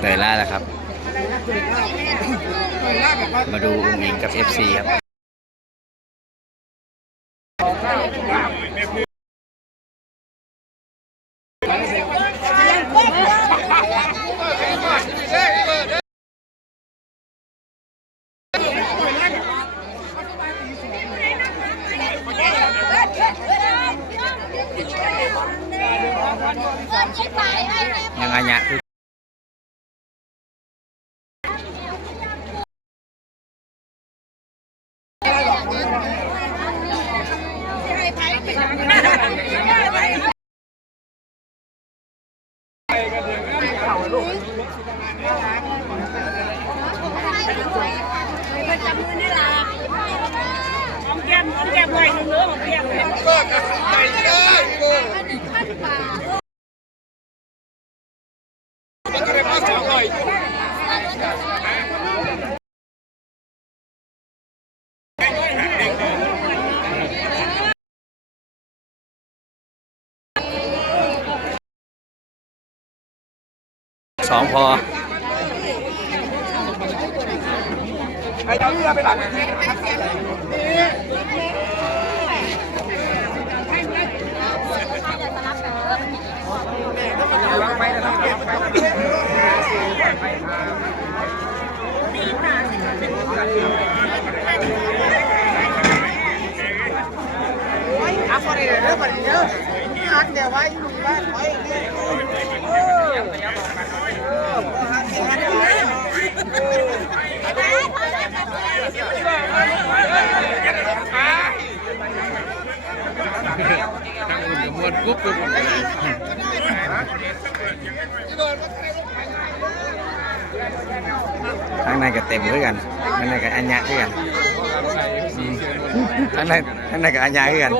เตยล่าแล้วครับ มาดูอุ้งอิงกับ FC ครับยังไงเนี่ยคือ จับมือนี่ล่ะห อมแก้มหอมแก้มหน่อยหนึงเนื้อหอ มแก้มเลยสองพออะพอดีเลยเรื่องแบบนี้เนอะหักเดี๋ยวไว้อยู่บ้านไว้เออมวนกุ๊บกุ๊บข้างในก็เต็มด้วยกันข้างในก็อัญญะด้วยกันอืมข้างในข้างในก็อัญญะด้วยกัน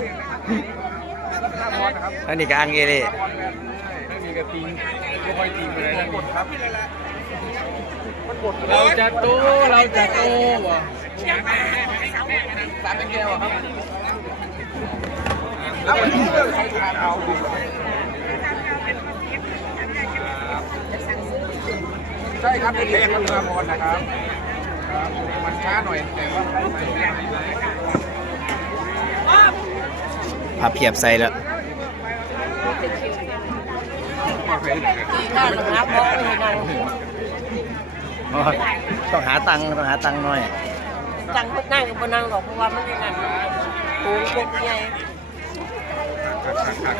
แล้วนี่ก็อังเอเล่เราจะโตเราจะโตว่ะแล้ววันนี้เรื่องใครทานเอาดิใช่ครับเป็นเอกมันมาพรนะครับครับมันช้าหน่อยแต่ว่า ผับเพียบใส่แล้วน่าจะรับเพราะไม่ได้อ๋อต้องหาตังค์ต้องหาตังค์หน่อยจังนั่งกับบนั่งหรอกเพราะว่ามันไม่นั่นโอ้ยกใหญ่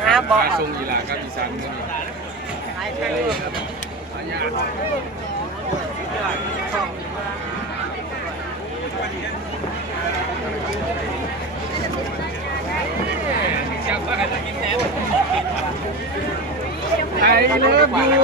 หาบอกทรงอีหลากับอีสานมื้อนี้ หายไปเลย ไอ้เ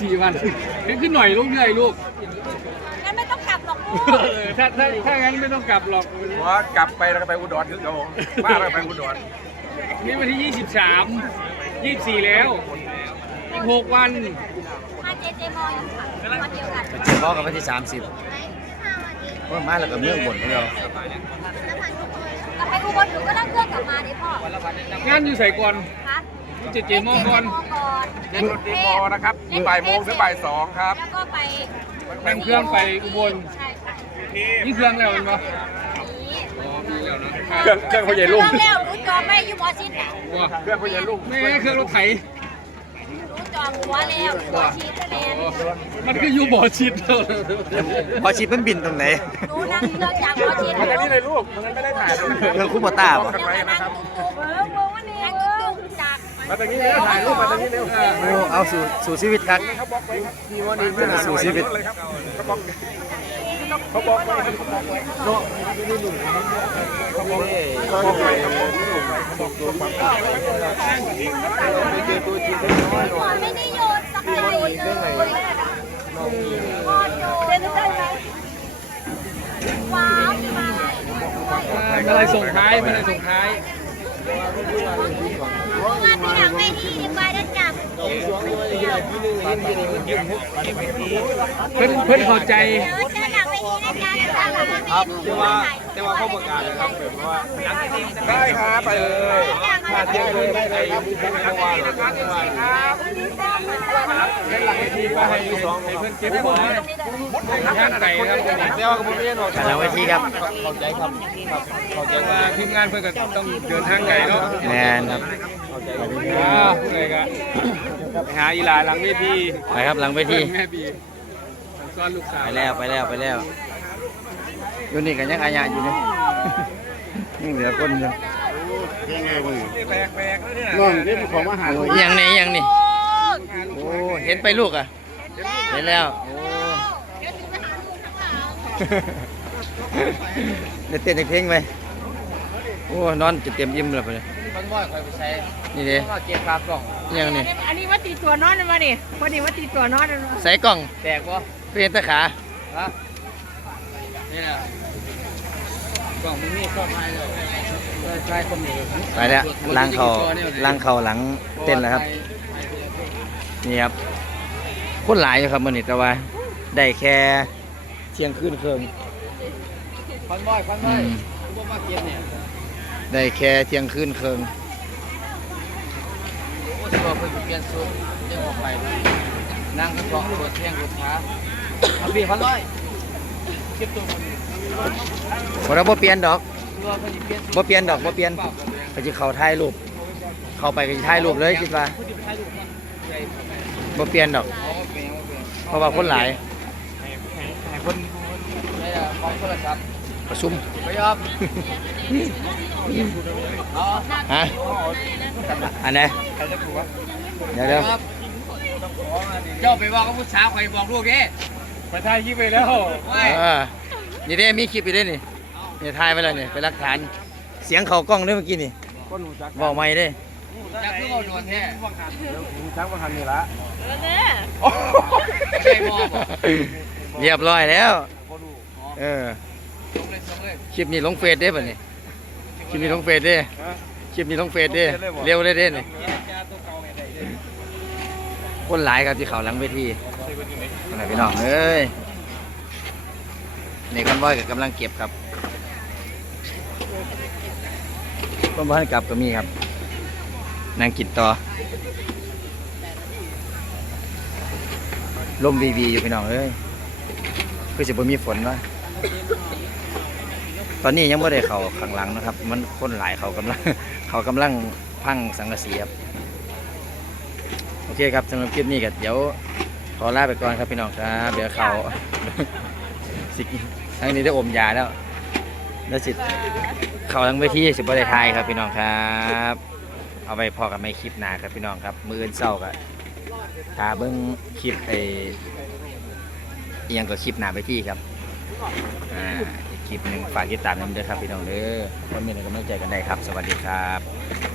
สี่วันเฮ้ยขึ้นหน่อยลูกเหนื่อยลูกงั้นไม่ต้องกลับหรอกลูกเออถ้าถ้าถ้างั้นไม่ต้องกลับหรอกว่ากลับไปแล้วก็ไปอุดรถึงเขาบ้านเราไปอุดรนี่วันที่ 23 24 แล้ว อีก 6 วัน มาเจเจมอยค่ะวันเดียวกันเจ็บพ่อกับวันที่สามสิบว่ามาแล้วก็เมืองบนของเรากลับไปอุบลหนูก็นั่งเครื่องกลับมาดิพ่องานอยู่ใส่ก่อน คะ เจเจมองก่อนเล่นดนตรีมอนะครับบ่ายโมงถึงบ่ายสองครับแล้วก็ไปนั่งเครื่องไปอุบล ใช่ค่ะนี่เครื่องแล้วเห็นปะนี่อ๋อมีแล้วนะเครื่องเครื่องพ่อใหญ่ลุงเรื่องแล้วรู้จอไม่อยู่มอชิดน่ะว้าเครื่องพ่อใหญ่ลุงแม่เครื่องรถไถรู้จอหัวแล้วหัวชิดแล้วมันคืออยู่บ่อชิดแล้วพอชิปมันบินตรงไหนหนูนั่งเครื่องจากมอชิดมาจากนี่เลยลูกมันไม่ได้ถ่ายเลยเครื่องคุปต้าบ่ยังมานั่งตุ้มๆเออเมื่อวันนี้นั่งตุ้มๆจาก มาจากนี้เลยถ่ายรูปมาจากนี้เร็วโอ้เอาสู่สู่ชีวิตครับเขาบอกไปครับทีวันนี้ไม่นานสู่ชีวิตเลยครับเขาบอกไม่ได้โยนสักใบเลยพอโยนเป็นได้ไหมว้าวมาอะไรมาเลยส่งท้ายมาเลยส่งท้ายมาที่หลังไปที่ดีกว่าจะจับเพื่อนเพื่อนเข้าใจเดี๋ยวจะหลังไปที่นะจ๊ะจะหลังไปที่ครับแต่ว่าแต่ว่าเขาประกาศเลยครับแบบว่าได้ครับไปเลยมาเที่ยวเลยได้เลยครับเป็นหลักทีก็ให้สองให้เพื่อนเก็บของ ย่างไก่ครับเดี๋ยวก็ไม่ได้หรอกหลังเวทีครับเข้าใจครับเข้าใจว่าทีมงานเพื่อนก็ต้องเดินทางไกลเนาะแมนครับอ่าผู้ใดก็ไปหาอีหลาหลังเวทีไปครับหลังเวทีแม่บีซ้อนลูกสาวไปแล้วไปแล้วไปแล้วอยู่นี่กันยังอาญาอยู่นี่ยังเหลือคนอยู่แปลกแปลกแล้วเนี่ยน้องนี่ของมาหาโอ้ยยังนี่ยังนี่โอ้เห็นไปลูกอะเห็นแล้วโอ้ ได้เต้นอีกเพลงไหมโอ้นอนจะเต็มอิ่มแล้วไปเลยมันว่าคอยไปใช้นี่เด้ก็เก็บภาพกล่องยังนี่อันนี้ว่าตีตัวนอนมาดิพอดีว่าตีตัวนอนใส่กล่องแตกวะไปเห็นแตะขาฮะนี่แหละกล่องมันมีครอบไม้เลยใช่คนนี้ไปแล้วล้างเขาล้างเขาหลังเต้นแล้วครับ นี่ครับคนหลายอยู่ครับมันนี่แต่ว่าได้แค่ เที่ยงคืนครึ่งพันบ่อยพันบ่อยพวกมาเก็บเนี่ยได้แค่เที่ยงคืนครึ่งโอ้ตัวเพิ่งเปลี่ยนสูตรยังออกไปนั่งกระเกาะปวดแข้งปวดขาเอาพี่พันร้อยเก็บตัวพอเราบ่เปลี่ยนดอกตัวเพิ่งเปลี่ยนบ่เปลี่ยนดอกบ่เปลี่ยนก็จะเขาถ่ายรูปเข้าไปก็จะถ่ายรูปเลยคิดว่าบ่เปลี่ยนดอก เพราะว่าคนหลาย คนได้ของโทรศัพท์ประชุมไปยอมเอาฮะอันไหนเดี๋ยวเดี๋ยวครับเจ้าไปบอกกับผู้สาวใครบอกลูกดิไปถ่ายยิปไปแล้วว่าเออนี่เด้มีคลิปอยู่เด้นี่นี่ถ่ายไว้แล้วนี่เป็นหลักฐาน เสียงเขากล้องเด้อเมื่อกี้นี่บอกไม่เด้จะคือเอาโดนแท้ชักว่าทันนี่ละใช่บ่บ่ เรียบร้อยแล้ว เออลงเลยลงเลยคลิปนี้ลงเฟซเด้ป่ะนี่คลิปนี้ลงเฟซเด้คลิปนี้ลงเฟซเด้เร็วเลยเด้นี่คนหลายครับที่เขาหลังเวทีอะไรพี่น้องเอ้ยนี่คอนวอยกับกำลังเก็บครับคอนวอยกลับก็มีครับนั่งกินต่อลมวีวีอยู่พี่น้องเอ้ย คือจะบ่มีฝนวะตอนนี้ยังไม่ได้เขาข้างหลังนะครับ มันคนหลายเขากำลังเขากำลังพังสังกะสีครับโอเคครับสำหรับคลิปนี้ก็เดี๋ยวขอลาไปก่อนครับพี่น้องครับเดี๋ยวเขาสิกทั้งนี้ได้อมยาแล้วแล้วสิเขาทั้งเวทีสิบได้ทายครับพี่น้องครับ เอาไปพอกับไม่คลิปหนาครับพี่น้องครับ มืออื่นเศร้ากับตาเบิ้งคลิปไอ เอียงกับคลิปหนาไปที่ครับอ่าอีกคลิปหนึ่งฝากติดตามน้ำด้วยครับพี่น้องเด้อคนมีอะไรก็ไม่ใจกันได้ครับ สวัสดีครับ